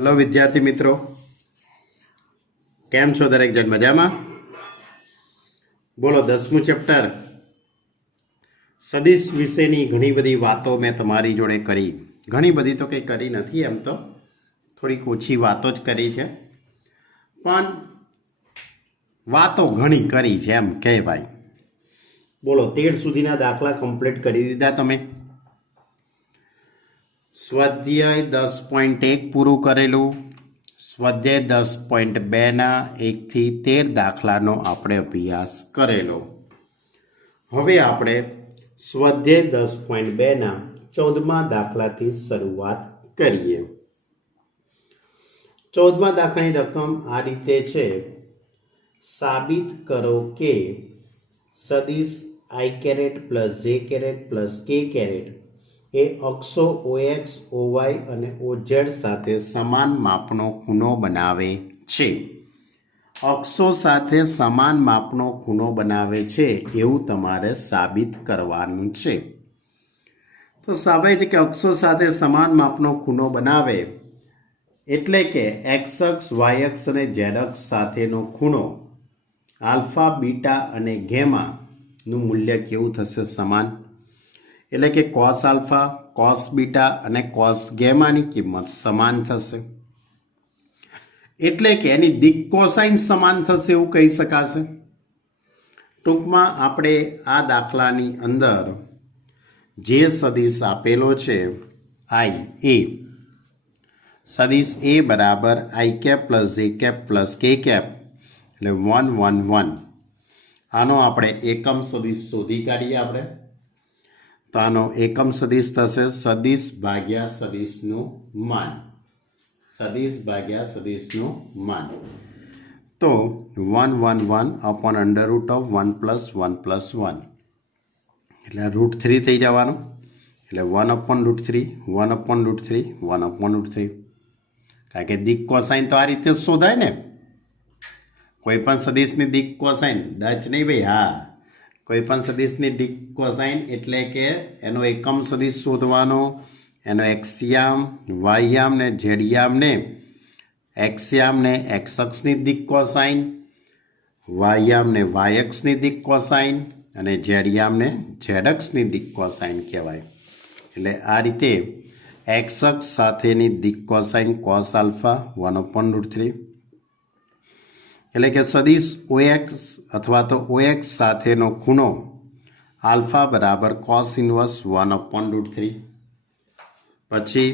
Hello विद्यार्थी मित्रों, केम छो दरेक जन मजा में? बोलो 10मुं चेप्टर सदिश विशेनी घणी बधी वातो मैं तमारी जोड़े करी। घणी बधी तो कई करी नथी, एम तो थोड़ी ओછી वातो ज करी छे, पण वातो घणी करी छे एम कहेवाय। बोलो 13 सुधीना दाखला कम्प्लीट करी दीधा तमे। स्वाध्याय 10.1 पूरु करेलू। स्वाध्याय 10.2 ना 1 થી 13 दाखलानो आपणे अभ्यास करेलो। हवे आपणे स्वाध्याय 10.2 ना 14मा दाखलाथी शरूआत करीए। 14मा दाखलानी रकम आ रीते छे। साबित करो के सदिश i caret plus j caret plus k caret ए अक्षो OX, OY અને OZ સાથે સમાન માપનો ખૂણો બનાવે છે। અક્ષો સાથે સમાન માપનો ખૂણો બનાવે છે એવું તમારે સાબિત કરવાનું છે। તો સ્વાભાવિક છે કે અક્ષો સાથે સમાન માપનો ખૂણો બનાવે એટલે કે x અક્ષ, y અક્ષ અને z અક્ષ સાથેનો ખૂણો આલ્ફા, બીટા અને ગેમાનું મૂલ્ય કેવું થશે? સમાન। એટલે કે cos આલ્ફા, cos બીટા અને cos ગેમાની કિંમત સમાન થશે। એટલે કે એની દિક કોસાઇન સમાન થશે એવું કહી શકાશે। ટૂંકમાં આપણે આ દાખલાની અંદર જે સદિશ આપેલો છે i a, સદિશ a બરાબર i cap plus j cap plus k cap એટલે 1 1 1। આનો આપણે એકમ સદિશ શોધી કાઢીએ આપણે। તો આનો એકમ સદિશ થશે સદિશ ભાગ્યા સદિશનું માન। સદિશ ભાગ્યા સદિશનું માન તો 1 1 1 upon under root of 1 plus 1 plus 1 એટલે √3 થઈ જવાનું। એટલે 1 अपॉन √3, 1 अपॉन √3, 1 अपॉन √3। કારણ કે દિક કોસાઇન તો આ રીતે શોધાય ને। કોઈપણ સદિશની દિક કોસાઇન ડચ નહીં ભાઈ, હા, કોઈપણ સદિશની દિક કોસાઇન એટલે કે એનો એકમ સદિશ શોધવાનો, એનો એક્સયામ, વાયયામ ને ઝેડયામ ને એક્સયામ ને એક્સ અક્ષની દિક કોસાઇન, વાયયામ ને વાય અક્ષની દિક કોસાઇન અને ઝેડયામ ને ઝેડ અક્ષની દિક કોસાઇન કહેવાય। એટલે આ રીતે એક્સ અક્ષ સાથેની દિક કોસાઇન કોસ આલ્ફા 1 upon √3 એટલે કે સદિશ OX અથવા તો OX સાથેનો ખૂણો આલ્ફા બરાબર કોસ ઇન્વર્સ 1 upon √3। પછી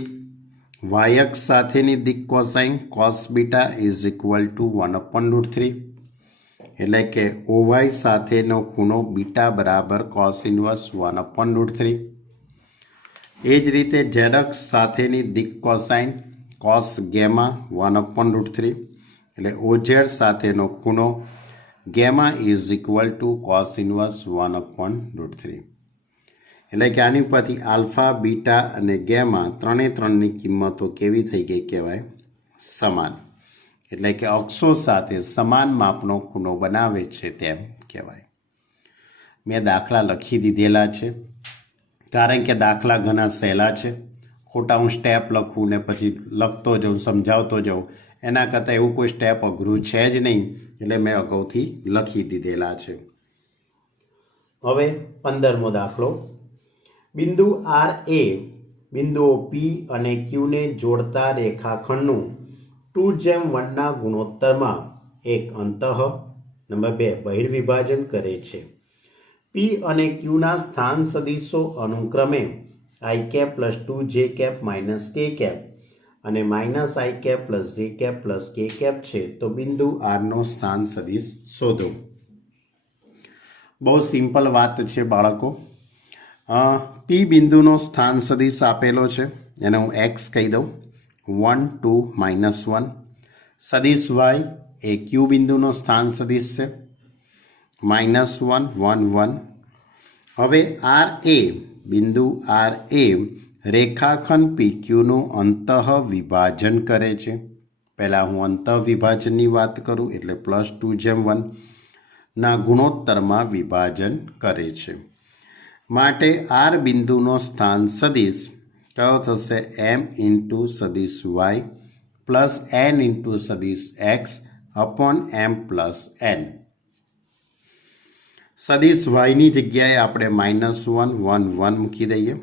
વાય અક્ષ સાથેની દિક cosine cos beta is equal to 1 upon √3 એટલે કે OY સાથેનો ખૂણો બીટા બરાબર કોસ ઇન્વર્સ 1 upon √3। એ જ રીતે ઝેડ અક્ષ સાથેની દિક કોસાઇન કોસ ગેમા 1 upon √3 એટલે OZ સાથેનો ખૂણો gamma is equal to cos inverse 1 upon √3। એટલે કે આની પરથી આલ્ફા, બીટા અને ગેમા ત્રણે ત્રણની કિંમતો કેવી થઈ ગઈ કહેવાય? સમાન। એટલે કે અક્ષો સાથે સમાન માપનો ખૂણો બનાવે છે તેમ કહેવાય। મેં દાખલા લખી દીધેલા છે કારણ કે દાખલા ઘણા સહેલા છે। ખોટા હું સ્ટેપ લખું ને પછી લખતો જાઉં, સમજાવતો જાઉં, એના કરતાં એવું કોઈ સ્ટેપ અઘરું છે જ નહીં, એટલે મેં અગાઉથી લખી દીધેલા છે। હવે 15મો દાખલો। બિંદુ આર એ બિંદુઓ પી અને ક્યુને જોડતા રેખાખંડનું 2:1ના ગુણોત્તરમાં એક અંતઃ નંબર 2 બહિર્વિભાજન કરે છે। પી અને ક્યુના સ્થાન સદિશો અનુક્રમે i cap plus 2j cap minus k cap અને minus i cap plus j cap plus k cap છે। તો બિંદુ આરનો સ્થાન સદિશ શોધો। બહુ સિમ્પલ વાત છે બાળકો। પી બિંદુનો સ્થાન સદિશ આપેલો છે, એને હું x કહી દઉં, 1 2 -1। સદિશ y એ ક્યુ બિંદુનો સ્થાન સદિશ છે, -1 1 1। હવે આર એ બિંદુ આર એ રેખાખંડ PQનું અંતઃ વિભાજન કરે છે। પહેલાં હું અંતઃ વિભાજનની વાત કરું એટલે +2:1 ના ગુણોત્તરમાં વિભાજન કરે છે। માટે આર બિંદુનો સ્થાન સદિશ કયો થશે? m ઇન્ટુ સદિશ y પ્લસ એન ઇન્ટુ સદિશ એક્સ અપોન એમ પ્લસ એન. સદિશ વાયની જગ્યાએ આપણે -1 1 1 મૂકી દઈએ.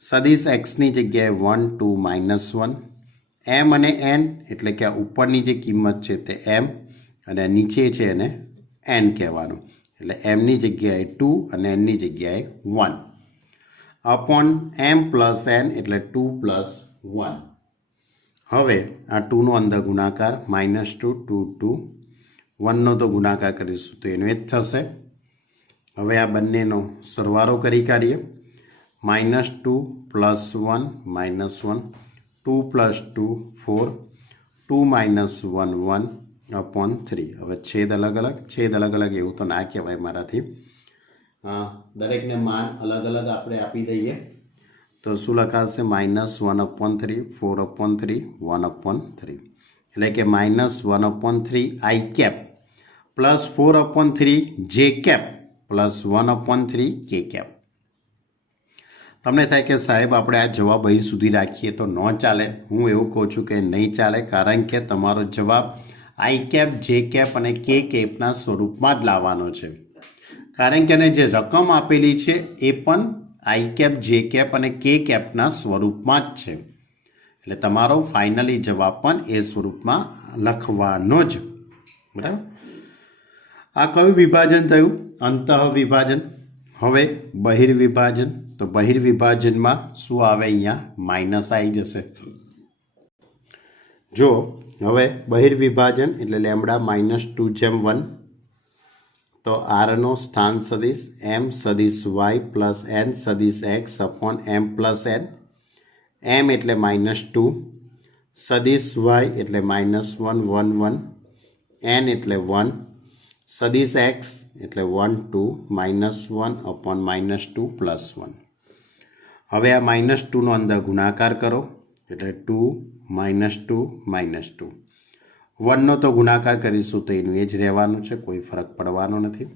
સદિશ એક્સની જગ્યાએ 1 2 -1. એમ અને એન એટલે કે આ ઉપરની જે કિંમત છે તે એમ અને નીચે છે એને એન કહેવાનું. એટલે એમની જગ્યાએ 2 અને એનની જગ્યાએ 1 અપોન એમ પ્લસ એન એટલે 2 + 1. હવે આ 2નો અંદર ગુણાકાર -2 2 2 1નો તો ગુણાકાર કરીશું તો એનો જ થશે. હવે આ બંનેનો સરવાળો કરી કાઢીએ. -2 + 1 -1 2 + 2 4 2 - 1 1 અપોન 3. હવે છેદ અલગ અલગ એવું તો ના કહેવાય મારાથી. દરેકને માન અલગ અલગ આપણે આપી દઈએ તો શું લખાશે? -1/3 4/3 1/3 એટલે કે -1/3 i કેપ પ્લસ 4/3 જે કેપ પ્લસ 1/3 કે કેપ. તમને થાય કે સાહેબ આપણે આ જવાબ અહીં સુધી રાખીએ તો ન ચાલે. હું એવું કહું છું કે નહીં ચાલે, કારણ કે તમારો જવાબ આઈ કેપ જે કેપ અને કે કેપના સ્વરૂપમાં જ લાવવાનો છે. કારણ કે એને જે રકમ આપેલી છે એ પણ આઈ કેપ જે કેપ અને કે કેપના સ્વરૂપમાં જ છે. એટલે તમારો ફાઇનલી જવાબ પણ એ સ્વરૂપમાં લખવાનો જ. બરાબર. આ કયું વિભાજન થયું? અંતઃ વિભાજન. હવે બહિર્વિભાજન. તો બહિર્વિભાજનમાં શું આવે? અહીંયા માઇનસ આવી જશે. જો હવે બહિર્વિભાજન એટલે લેમડા -2/1 તો આરનો સ્થાન સદિશ એમ સદિશ વાય પ્લસ એન સદિશ એક્સ અપોન એમ પ્લસ એન. એમ એટલે -2, સદિશ વાય એટલે -1 1 1, એન એટલે 1, સદિશ એક્સ એટલે 1 2 -1 અપોન -2 પ્લસ 1. હવે આ -2નો અંદર ગુણાકાર કરો એટલે 2 -2 -2. 1નો તો ગુણાકાર કરીશું તો એનું એ જ રહેવાનું છે, કોઈ ફરક પડવાનો નથી.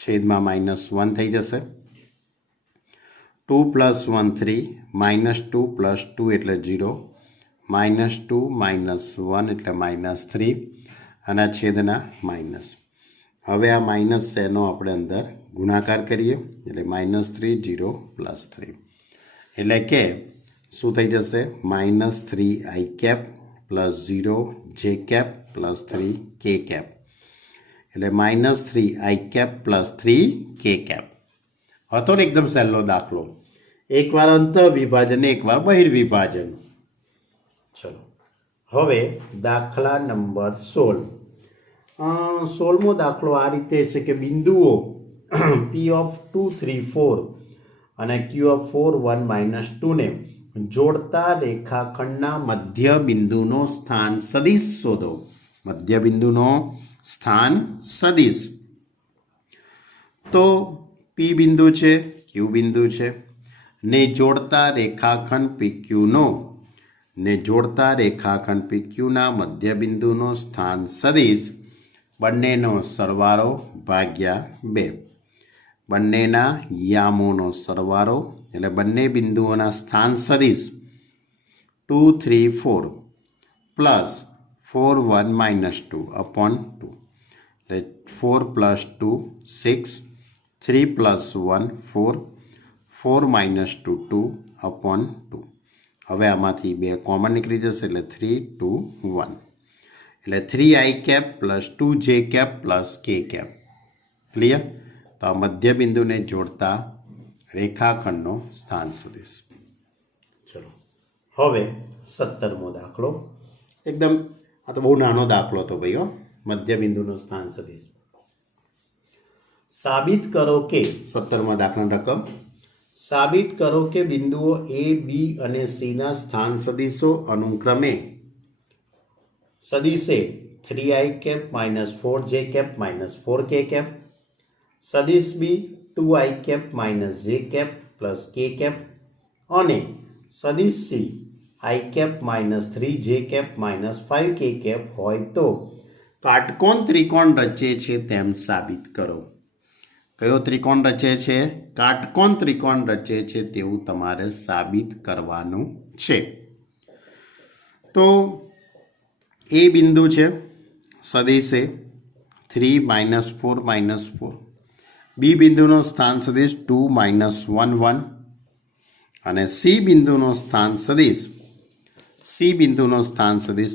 છેદમાં -1 થઈ જશે. 2 + 1 3 -2 + 2 એટલે 0 -2 -1 એટલે -3 અને છેદના માઇનસ. હવે આ માઇનસ એનો આપણે અંદર ગુણાકાર કરીએ એટલે -3 0 + 3 એટલે કે શું થઈ જશે? -3 i કેપ પ્લસ 0 જે કેપ પ્લસ 3 કે કેપ એટલે -3 i કેપ પ્લસ 3 કે કેપ. હતો ને એકદમ સહેલો દાખલો. એકવાર અંતઃ વિભાજન એકવાર બહિર્વિભાજન. ચલો હવે દાખલા નંબર 16. 16મો દાખલો આ રીતે છે કે બિંદુઓ P of 2 3 4 અને Q of 4 1 - 2 ને જોડતા રેખાખંડના મધ્ય બિંદુનો સ્થાન સદિશ શોધો. મધ્ય બિંદુનો સ્થાન સદિશ. તો P બિંદુ છે, Q બિંદુ છે ને જોડતા રેખાખંડ PQના મધ્ય બિંદુનો સ્થાન સદિશ બંનેનો સરવાળો ભાગ્યા 2. બંનેના યામોનો સરવાળો એટલે બંને બિંદુઓના સ્થાન સદિશ 2 3 4 પ્લસ 4 1 - 2 અપોન 2 એટલે 4 + 2 6 3 + 1 4 4 - 2 2 અપોન 2. હવે આમાંથી 2 કોમન નીકળી જશે એટલે 3 2 1 એટલે 3 i cap plus 2 j cap plus k cap. Clear? તો આ મધ્ય બિંદુને જોડતા રેખાખંડનો સ્થાન સદિશ. ચલો હવે 17મો દાખલો. એકદમ આ તો બહુ નાનો દાખલો હતો ભાઈઓ. મધ્ય બિંદુનો સ્થાન સદિશ. સાબિત કરો કે 17મા દાખલાની રકમ. સાબિત કરો કે બિંદુઓ A, B અને C ના સ્થાન સદિશો અનુક્રમે સદિશ A 3i cap -4j cap -4k cap, સદિશ B 2i cap -j cap plus k cap અને સદિશ C i cap -3j cap -5k cap હોય તો કાટકોણ ત્રિકોણ રચે છે તેમ સાબિત કરો. કયો ત્રિકોણ રચે છે? કાટકોણ ત્રિકોણ રચે છે તેવું તમારે સાબિત કરવાનું છે. તો એ બિંદુ છે સદિશ એ 3 -4 -4, બી બિંદુનો સ્થાન સદિશ 2 -1 1 અને સી બિંદુનો સ્થાન સદિશ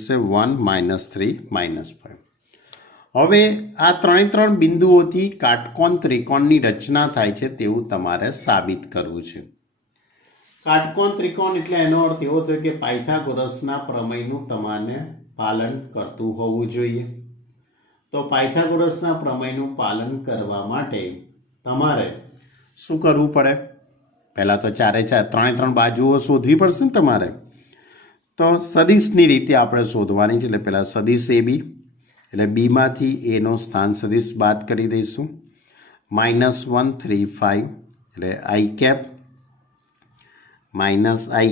છે 1 -3 -5. હવે આ ત્રણ બિંદુઓથી કાટકોણ ત્રિકોણની રચના થાય છે તેવું તમારે સાબિત કરવું છે. કાટકોણ ત્રિકોણ એટલે એનો અર્થ એવો થયો કે પાયથાગોરસના પ્રમેયનું તમારે પાલન કરતું હોવું જોઈએ. તો પાયથાગોરસના પ્રમેયનું પાલન કરવા માટે તમારે શું કરવું પડે? પહેલાં તો ત્રણે બાજુઓ શોધવી પડશે ને તમારે. તો સદિશની રીતે આપણે શોધવાની છે. એટલે પહેલાં સદિશ એ બી, એટલે બીમાંથી એનો સ્થાન સદિશ બાદ કરી દઈશું. -1 3 5 એટલે i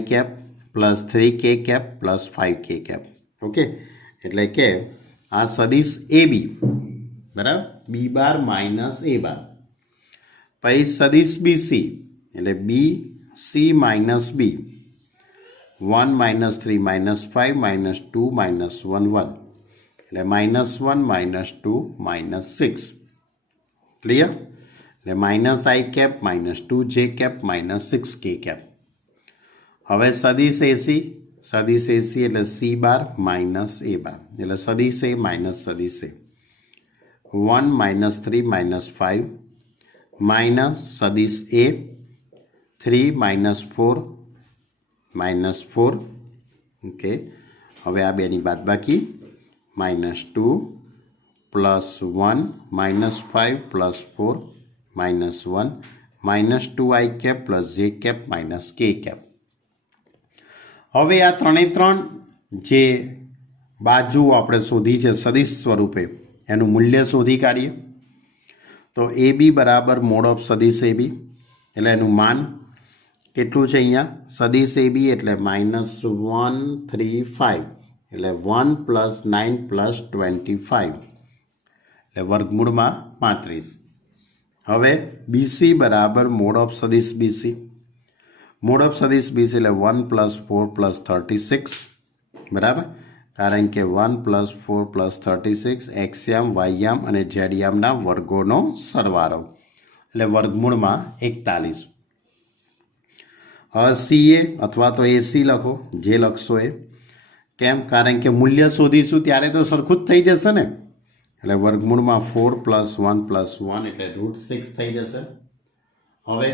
cap plus 3k cap plus 5k cap. Okay, એટલે કે આ સદિશ એ બી બરાબર, બી બાર માઇનસ એ બાર. પછી સદિશ બી સી એટલે બી સી માઇનસ બી, 1 -3 -5 -2 -1 1 એટલે -1 -2 -6. ક્લિયર? એટલે -i cap -2j cap -6k cap. હવે સદિશ એસી એટલે સી બાર માઇનસ એ બાર, એટલે સદિશ એ માઇનસ સદિશ એ, 1 -3 -5 માઇનસ સદિશ એ 3 -4 -4. ઓકે, હવે આ બેની બાદબાકી -2 +1 -5 +4 -1 -2i cap plus j cap -k cap. હવે આ ત્રણ જે બાજુઓ આપણે શોધી છે સદિશ સ્વરૂપે એનું મૂલ્ય શોધી કાઢીએ. તો એ બી બરાબર મોડ ઓફ સદિશ એ બી, એટલે એનું માન કેટલું છે અહીંયા? સદિશ એ બી એટલે -1 3 5 એટલે 1 + 9 + 25 એટલે વર્ગમૂળમાં 35. હવે બીસી બરાબર મોડ ઓફ સદિશ બીસી, મોડ ઓફ સદિશ બીસી એટલે 1 + 4 + 36 બરાબર, કારણ કે 1 + 4 + 36 એક્સયામ વાયયામ અને ઝેડયામના વર્ગોનો સરવાળો એટલે વર્ગમૂળમાં 41. હવે સીએ અથવા તો એસી લખો, જે લખશો એ. કેમ? કારણ કે મૂલ્ય શોધીશું ત્યારે તો સરખું જ થઈ જશે ને. એટલે વર્ગમૂળમાં 4 + 1 + 1 એટલે √6 થઈ જશે. હવે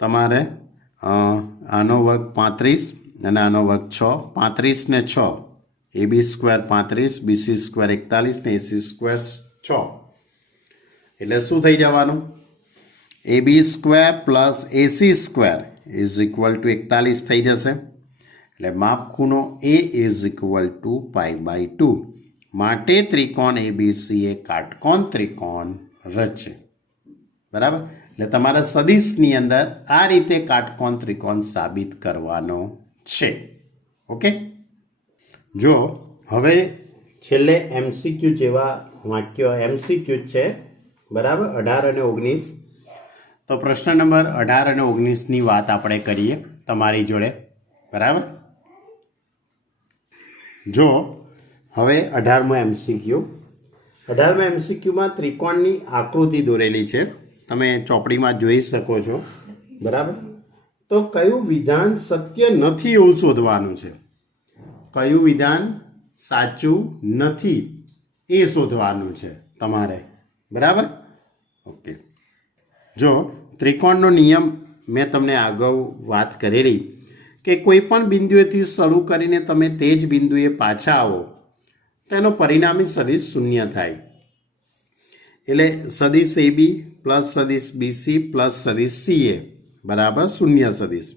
તમારે આનો વર્ગ 35 અને આનો વર્ગ 6, 35 ને 6 A B square 35, BC square 41 ને એસી સ્ક્વેર 6 એટલે શું થઈ જવાનું? A B square plus AC square is equal to 41 થઈ જશે. એટલે માપ ખૂણો એ ઇઝ ઇક્વલ ટુ π/2. માટે ત્રિકોણ એબીસી એ કાટકોણ ત્રિકોણ રચે. બરાબર? એટલે તમારા સદિશની અંદર આ રીતે કાટકોણ ત્રિકોણ સાબિત કરવાનો છે. ઓકે, જો હવે છેલ્લે એમસીક્યુ જેવા વાક્યો એમસીક્યુ છે બરાબર, 18 અને 19. તો પ્રશ્ન નંબર 18 અને 19ની વાત આપણે કરીએ તમારી જોડે. બરાબર, જો હવે 18મો એમસીક્યુ, 18મા એમસીક્યુમાં ત્રિકોણની આકૃતિ દોરેલી છે, તમે ચોપડીમાં જોઈ શકો છો. બરાબર, તો કયું વિધાન સત્ય નથી એવું શોધવાનું છે. કયું વિધાન સાચું નથી એ શોધવાનું છે તમારે. બરાબર, ઓકે. જો ત્રિકોણનો નિયમ મેં તમને અગાઉ વાત કરેલી કે કોઈ પણ બિંદુએથી શરૂ કરીને તમે તે જ બિંદુએ પાછા આવો તો એનો પરિણામી સદિશ શૂન્ય થાય. એટલે સદિશ એ બી પ્લસ સદિશ બીસી પ્લસ સદિશ સીએ બરાબર શૂન્ય સદિશ.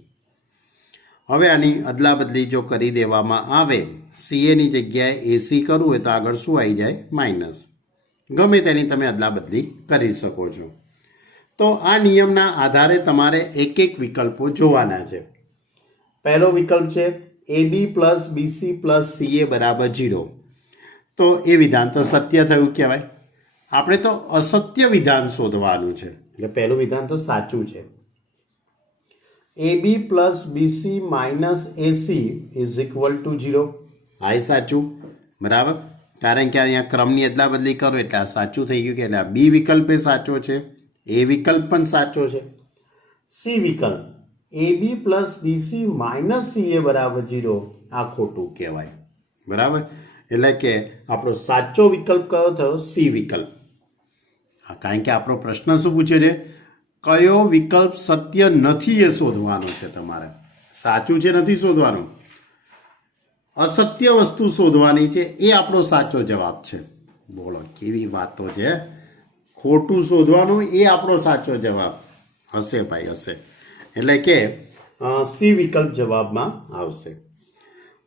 હવે આની અદલાબદલી જો કરી દેવામાં આવે, સીએની જગ્યાએ એસી કરવું હોય તો આગળ શું આવી જાય? માઇનસ. ગમે તેની તમે અદલાબદલી કરી શકો છો. તો આ નિયમના આધારે તમારે એક એક વિકલ્પો જોવાના છે. પહેલો વિકલ્પ છે A B plus BC plus CA બરાબર 0. તો એ વિધાન તો સત્ય થયું કહેવાય. આપણે તો અસત્ય વિધાન શોધવાનું છે. એટલે પહેલું વિધાન તો સાચું છે. A B plus BC minus AC is equal to 0. આ સાચું, બરાબર, કારણ કે અહીંયા ક્રમની અદલા બદલી કરો એટલે આ સાચું થઈ ગયું કે એટલે આ બી વિકલ્પ એ સાચો છે, એ વિકલ્પ પણ સાચો છે. સી વિકલ્પ એ B plus BC minus C એ બરાબર 0 આ ખોટું કહેવાય, બરાબર. એટલે કે આપણો સાચો વિકલ્પ કયો થયો? સી વિકલ્પ. કારણ કે આપણો પ્રશ્ન શું પૂછ્યો છે? કયો વિકલ્પ સત્ય નથી એ શોધવાનું છે તમારે. સાચું છે નથી શોધવાનું, અસત્ય વસ્તુ શોધવાની છે, એ આપણો સાચો જવાબ છે. બોલો કેવી વાતો છે. ખોટું શોધવાનું એ આપણો સાચો જવાબ હશે ભાઈ, હશે. એટલે કે સી વિકલ્પ જવાબમાં આવશે.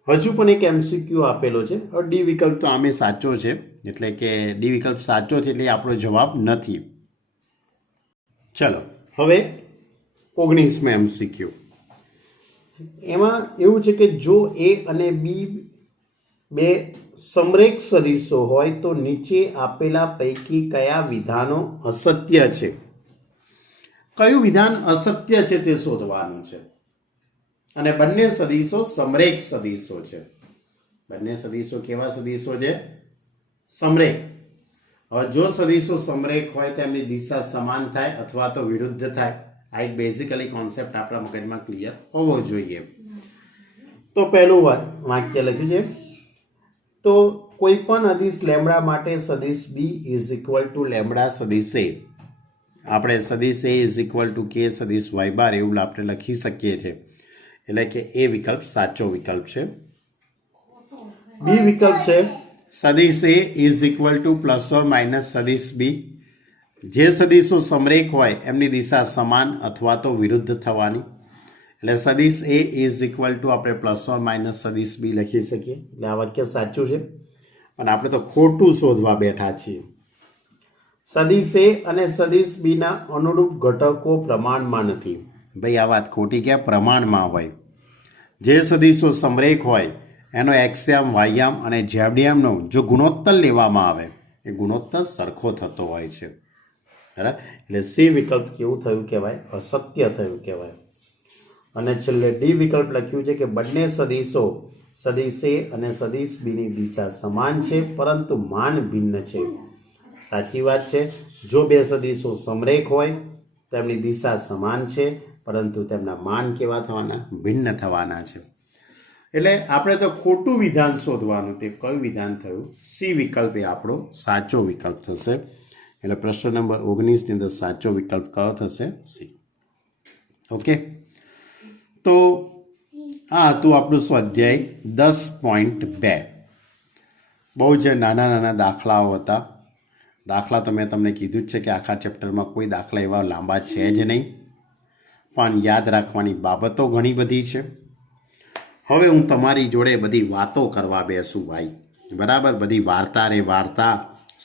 હજુ પણ એક એમસીક્યુ આપેલો છે. ડી વિકલ્પ તો આમે સાચો છે, એટલે કે ડી વિકલ્પ સાચો છે એટલે આપણો જવાબ નથી. ચલો હવે 19માં એમસીક્યુ. એમાં એવું છે કે જો એ અને બી બે સમરેખ સદીશો હોય તો નીચે આપેલા પૈકી કયા વિધાનો અસત્ય છે? કયું વિધાન અસત્ય છે તે શોધવાનું છે. અને બંને સદીશો સમરેખ સદીશો છે. બંને સદીશો કેવા સદીશો છે? સમરેખ. હવે જો સદીશો સમરેખ હોય તો એમની દિશા સમાન થાય અથવા તો વિરુદ્ધ થાય. આ એક બેઝિકલી કોન્સેપ્ટ આપણા મગજમાં ક્લિયર હોવો જોઈએ. તો પહેલું વાક્ય લખ્યું છે, તો કોઈ પણ અદિશ લેમડા માટે સદિશ B is equal to lambda સદિશ એ. આપણે સદિશ એ ઇઝ ઇક્વલ ટુ કે સદિશ વાય બાર એવું આપણે લખી શકીએ છીએ. એટલે કે એ વિકલ્પ સાચો વિકલ્પ છે. બી વિકલ્પ છે સદિશ A is equal to plus or minus સદિશ બી. જે સદિશો સમરેખ હોય એમની દિશા સમાન અથવા તો વિરુદ્ધ થવાની. એટલે સદિશ એ ઇઝ ઇક્વલ ટુ આપણે પ્લસ ઓર માઇનસ સદિશ બી લખી શકીએ. એટલે આ વાક્ય સાચું છે અને આપણે તો ખોટું શોધવા બેઠા છીએ. સદિશ એ અને સદિશ બીના અનુરૂપ ઘટકો પ્રમાણમાં નથી. ભાઈ આ વાત ખોટી કે પ્રમાણમાં હોય. જે સદિશો સમરેખ હોય એનો એક્સયામ વાયયામ અને ઝેડયામનો જો ગુણોત્તર લેવામાં આવે એ ગુણોત્તર સરખો થતો હોય છે, બરાબર. એટલે સી વિકલ્પ કેવું થયું કહેવાય? અસત્ય થયું કહેવાય. અને છેલ્લે ડી વિકલ્પ લખ્યું છે કે બંને સદિશો સદિશ એ અને સદિશ બીની દિશા સમાન છે પરંતુ માન ભિન્ન છે. સાચી વાત છે. જો બે સદિશો સમરેખ હોય તો એમની દિશા સમાન છે પરંતુ તેમના માન કેવા થવાના? ભિન્ન થવાના છે. એટલે આપણે તો ખોટું વિધાન શોધવાનું. તે કયું વિધાન થયું? સી વિકલ્પ એ આપણો સાચો વિકલ્પ થશે. એટલે પ્રશ્ન નંબર 19ની અંદર સાચો વિકલ્પ કયો થશે? સી. ઓકે, તો આ હતું આપણું સ્વાધ્યાય 10.2. બહુ જ નાના નાના દાખલાઓ હતા. દાખલા તો મેં તમને કીધું જ છે કે આખા ચેપ્ટરમાં કોઈ દાખલા એવા લાંબા છે જ નહીં, પણ યાદ રાખવાની બાબતો ઘણી બધી છે. હવે હું તમારી જોડે બધી વાતો કરવા બેસું ભાઈ, બરાબર. બધી વાર્તા રે વાર્તા,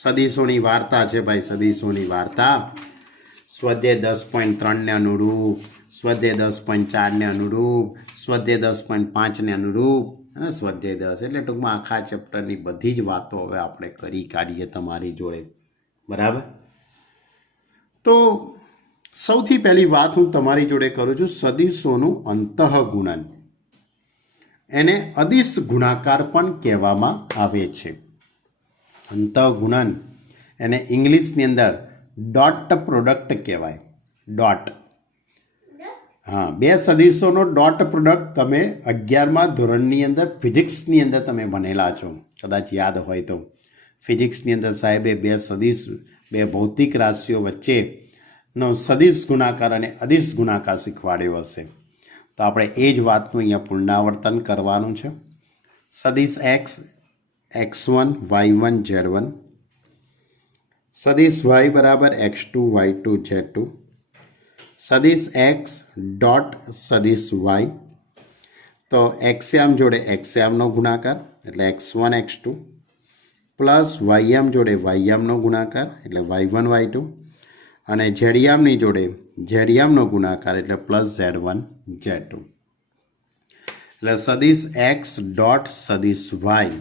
સદીશોની વાર્તા છે ભાઈ, સદીશોની વાર્તા. સ્વાધ્યાય 10.3ને અનુરૂપ, સ્વાધ્યાય 10.4ને અનુરૂપ, સ્વાધ્યાય 10.5ને અનુરૂપ અને સ્વાધ્યાય 10. એટલે ટૂંકમાં આખા ચેપ્ટરની બધી જ વાતો હવે આપણે કરી કાઢીએ તમારી જોડે, બરાબર. તો સૌથી પહેલી વાત હું તમારી જોડે કરું છું સદીશોનું અંતઃગુણન. એને અદિશ ગુણાકાર પણ કહેવામાં આવે છે. અંતઃગુણન એને ઇંગ્લિશની અંદર ડોટ પ્રોડક્ટ કહેવાય. ડોટ, હા, બે સદીશોનો ડોટ પ્રોડક્ટ તમે 11મા ધોરણની અંદર ફિઝિક્સની અંદર તમે ભણેલા છો, કદાચ યાદ હોય તો. ફિઝિક્સની અંદર સાહેબે બે સદીશ, બે ભૌતિક રાશિઓ વચ્ચેનો સદિશ ગુણાકાર અને અદિશ ગુણાકાર શીખવાડ્યો હશે. તો આપણે એ જ વાતનું અહીંયા પુનરાવર્તન કરવાનું છે. સદિશ એક્સ x1 y1 z1, સદિશ y બરાબર x2 y2 z2, સદિશ એક્સ ડોટ સદિશ વાય. તો એક્સયામ જોડે એક્સયામનો ગુણાકાર એટલે x1 x2 પ્લસ વાયયામ જોડે વાયયામનો ગુણાકાર એટલે y1 y2 અને ઝેડયામની જોડે ઝેડયામનો ગુણાકાર એટલે પ્લસ z1 z2. એટલે સદિશ એક્સ ડોટ સદિશ વાય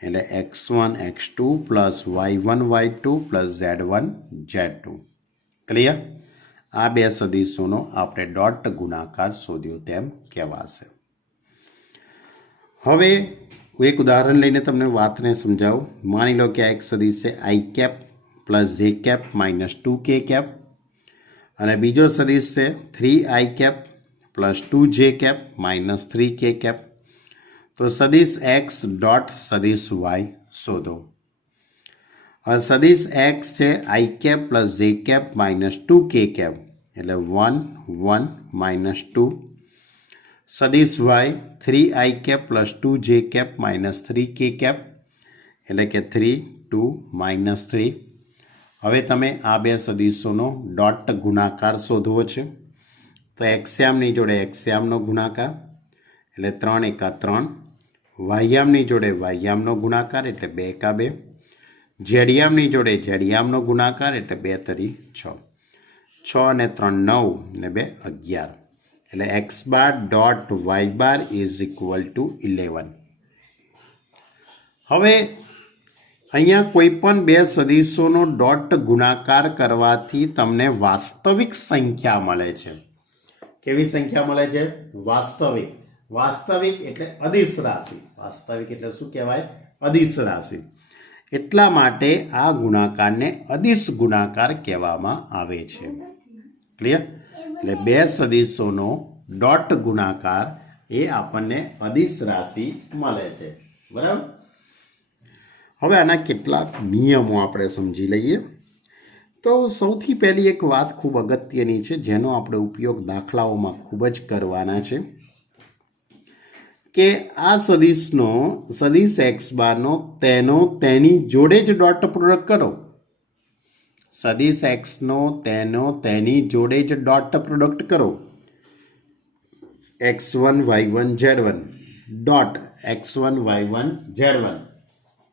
એટલે x1 x2 plus y1 y2 plus z1 z2. Clear? આ બે સદિશોનો આપણે ડોટ ગુણાકાર શોધ્યો તેમ કહેવાશે. હવે હું એક ઉદાહરણ લઈને તમને વાતને સમજાવું. માની લો કે આ એક સદિશ છે i cap plus j cap minus 2k cap, અને બીજો સદિશ છે 3i cap plus 2j cap minus 3k cap. તો સદિશ એક્સ ડોટ સદિશ વાય શોધો. હવે સદિશ એક્સ છે i cap plus j cap minus 2k cap એટલે 1 1 માઇનસ 2. સદિશ y 3i cap plus 2j cap minus 3k cap એટલે કે 3 2 માઇનસ 3. હવે તમે આ બે સદિશોનો ડોટ ગુણાકાર શોધવો છે. તો એક્સયામની જોડે એક્સયામનો ગુણાકાર એટલે 3 એકા 3, વાયયામની જોડે વાયયામનો ગુણાકાર એટલે 2 એકા 2, જેડિયામની જોડે જેડિયામનો ગુણાકાર એટલે 2 તરી 6. 6 અને 3 9 ને 2 11 એટલે x bar dot y bar is equal to 11. હવે અહીંયા કોઈ પણ બે સદિશોનો ડોટ ગુણાકાર કરવાથી તમને વાસ્તવિક સંખ્યા મળે છે. કેવી સંખ્યા મળે છે? વાસ્તવિક. વાસ્તવિક એટલે અદિશ રાશિ. વાસ્તવિક એટલે શું કહેવાય? અદિશ રાશિ. એટલા માટે આ ગુણાકારને અદિશ ગુણાકાર કહેવામાં આવે છે. ક્લિયર? એટલે બે સદિશોનો ડોટ ગુણાકાર એ આપણને અદિશ રાશિ મળે છે. બરાબર? હવે આના કેટલાક નિયમો આપણે સમજી લઈએ. તો સૌથી પહેલી એક વાત ખૂબ અગત્યની છે જેનો આપણે ઉપયોગ દાખલાઓમાં ખૂબ જ કરવાના છે કે આ સદિશનો સદિશ એક્સ બારનો તેની જોડે જ ડોટ પ્રોડક્ટ કરો. સદિશ એક્સનો તેની જોડે જ ડોટ પ્રોડક્ટ કરો. x1 y1 z1 dot x1 y1 z1.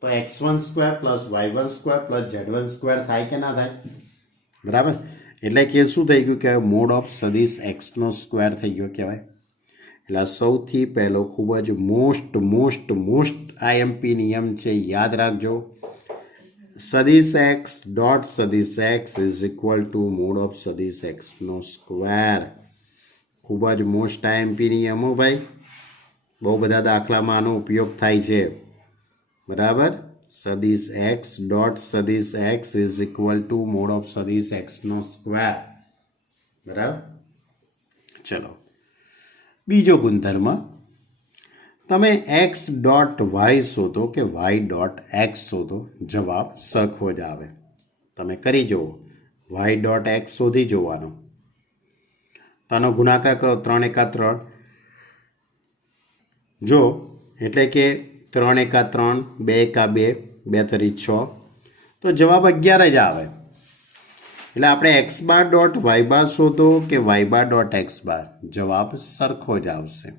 તો x1 square plus y1 square plus z1 square થાય કે ના થાય? બરાબર? એટલે કે શું થઈ ગયું કે મોડ ઓફ સદિશ એક્સનો સ્ક્વેર થઈ ગયો કહેવાય. એટલે સૌથી પહેલો ખૂબ જ મોસ્ટ આઈએમપી નિયમ છે, યાદ રાખજો. સદિશ એક્સ ડોટ સદિશ x is equal to mod of સદિશ એક્સનો સ્ક્વેર. ખૂબ જ મોસ્ટ આઈએમપી નિયમો ભાઈ. બહુ બધા દાખલામાં આનો ઉપયોગ થાય છે. બરાબર? સદિશ એક્સ ડોટ સદિશ x is equal to mod of સદિશ એક્સનો સ્ક્વેર. બરાબર? ચલો બીજો ગુણધર્મ, તમે એક્સ ડોટ વાય શોધો કે વાય ડોટ એક્સ શોધો, જવાબ સરખો જ આવે. તમે કરી જુઓ. વાય ડોટ એક્સ શોધી જોવાનો. તેનો ગુણાકાર કરો 3 એકા 3 જો એટલે કે 3 એકા 3, 2 એકા 2, 2 તરી 6, તો જવાબ 11 જ આવે. એટલે આપણે એક્સ બાર ડોટ વાય બાર શોધો કે વાય બાર ડોટ એક્સ બાર, જવાબ સરખો જ આવશે.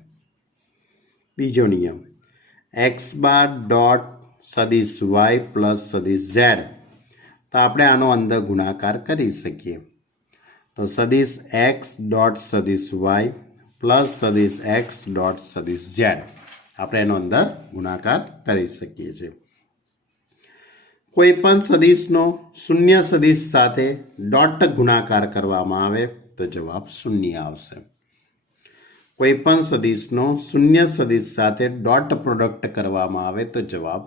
બીજો નિયમ, એક્સ બાર ડોટ સદિશ વાય પ્લસ સદિશ ઝેડ, તો આપણે આનો અંદર ગુણાકાર કરી શકીએ. તો સદિશ એક્સ ડોટ સદિશ વાય પ્લસ સદિશ એક્સ ડોટ સદિશ ઝેડ આપણે એનો અંદર ગુણાકાર કરી શકીએ છીએ. કોઈ પણ સદિશનો શૂન્ય સદિશ સાથે ડોટ ગુણાકાર કરવામાં આવે તો જવાબ શૂન્ય આવશે. કોઈ પણ સદિશનો શૂન્ય સદિશ સાથે ડોટ પ્રોડક્ટ કરવામાં આવે તો જવાબ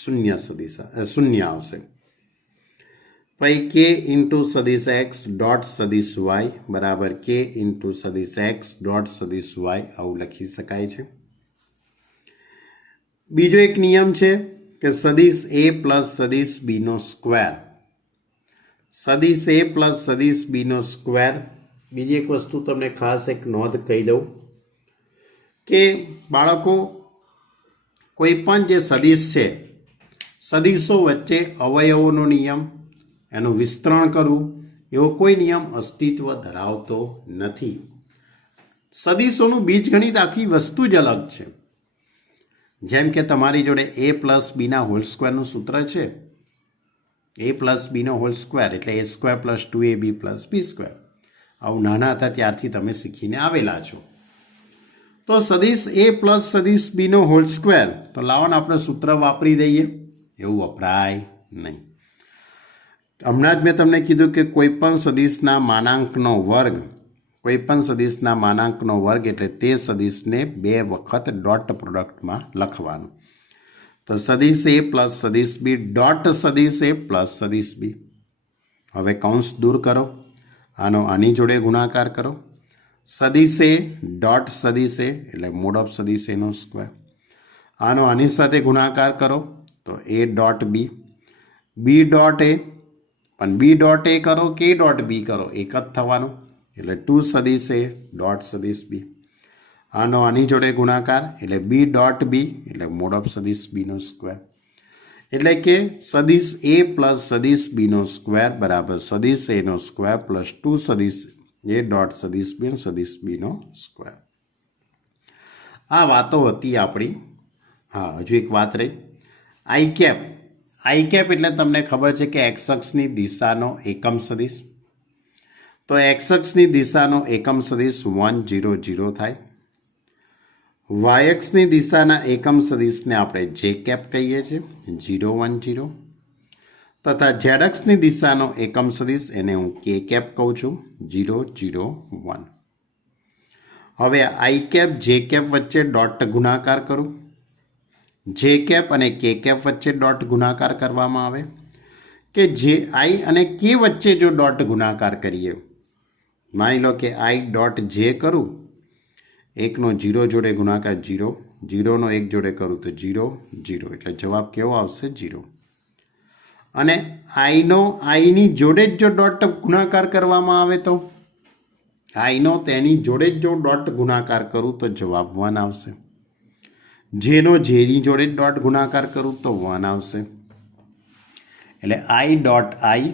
શૂન્ય આવશે. પછી કે ઇન્ટુ સદિશ એક્સ ડોટ સદિશ વાય બરાબર કે ઇન્ટુ સદિશ એક્સ ડોટ સદિશ વાય આવું લખી શકાય છે. બીજો એક નિયમ છે કે સદિશ એ પ્લસ સદિશ બીનો સ્ક્વેર. સદિશ એ પ્લસ સદિશ બીનો સ્ક્વેર. બીજી એક વસ્તુ તમને ખાસ એક નોંધ કહી દઉં કે બાળકો કોઈ પણ જે સદિશ છે, સદિશો વચ્ચે અવયવોનો નિયમ, એનું વિસ્તરણ કરવું, એવો કોઈ નિયમ અસ્તિત્વ ધરાવતો નથી. સદિશોનું બીજગણિત આખી વસ્તુ જ અલગ છે. જેમ કે તમારી જોડે એ પ્લસ બીના હોલ સ્ક્વેરનું સૂત્ર છે. એ પ્લસ બીનો હોલ સ્ક્વેર એટલે એ સ્ક્વેર પ્લસ 2ab પ્લસ બી સ્ક્વેર. આવું નાના હતા ત્યારથી તમે શીખીને આવેલા છો. તો સદિશ એ પ્લસ સદિશ બીનો હોલ સ્ક્વેર, તો લાવો ને આપણે સૂત્ર વાપરી દઈએ. એવું વપરાય નહીં. હમણાં જ મેં તમને કીધું કે કોઈ પણ સદિશના માનાંકનો વર્ગ, કોઈ પણ સદિશના માનાંકનો વર્ગ એટલે તે સદિશને 2 વખત ડોટ પ્રોડક્ટમાં લખવાનું. તો સદિશ એ પ્લસ સદિશ બી ડોટ સદિશ એ પ્લસ સદિશ બી. હવે કૌંસ દૂર કરો, આનો આની જોડે ગુણાકાર કરો. સદિશ એ ડોટ સદિશ એ એટલે મોડ ઓફ સદિશ એનો સ્ક્વેર. આનો આની સાથે ગુણાકાર કરો તો એ ડોટ બી, બી ડોટ એ, પણ બી ડોટ એ કરો કે ડોટ બી કરો એક જ થવાનું, એટલે 2 સદિશ એ ડોટ સદિશ બી. આનો આની જોડે ગુણાકાર એટલે બી ડોટ બી એટલે મોડ ઓફ સદિશ બીનો સ્ક્વેર. એટલે કે સદિશ એ પ્લસ સદિશ બીનો સ્ક્વેર બરાબર સદિશ એનો સ્ક્વેર પ્લસ 2 સદિશ એ ડોટ સદિશ બી સદિશ બીનો સ્ક્વેર. આ વાતો હતી આપણી. હા, હજુ એક વાત રહી, આઈ કેપ. આઈ કેપ એટલે તમને ખબર છે કે એક્સ અક્ષની દિશાનો એકમ સદિશ. તો એક્સ અક્ષની દિશાનો એકમ સદિશ 1 0 0 થાય. વાય અક્ષની દિશાના એકમ સદિશને આપણે જે કેપ કહીએ છીએ 0 1 0. તથા ઝેડ અક્ષની દિશાનો એકમ સદિશ એને હું કે કેપ કહું છું 0 0 1. હવે આઈ કેપ જે કેપ વચ્ચે ડોટ ગુણાકાર કરું. જે કેપ અને કે કેપ વચ્ચે ડોટ ગુણાકાર કરવામાં આવે કે જે આઈ અને કે વચ્ચે જો ડોટ ગુણાકાર કરીએ, માની લો કે આઈ ડોટ જે કરું, એકનો 0 જોડે ગુણાકાર 0, 0નો 1 જોડે કરું તો 0 0, એટલે જવાબ કેવો આવશે 0. અને આઈની જોડે જ જો ડોટ ગુણાકાર કરવામાં આવે તો આઈનો તેની જોડે જ જો ડોટ ગુણાકાર કરું તો જવાબ 1 આવશે. જેનો જેની જોડે ડોટ ગુણાકાર કરું તો 1 આવશે. એટલે આઈ ડોટ આઈ,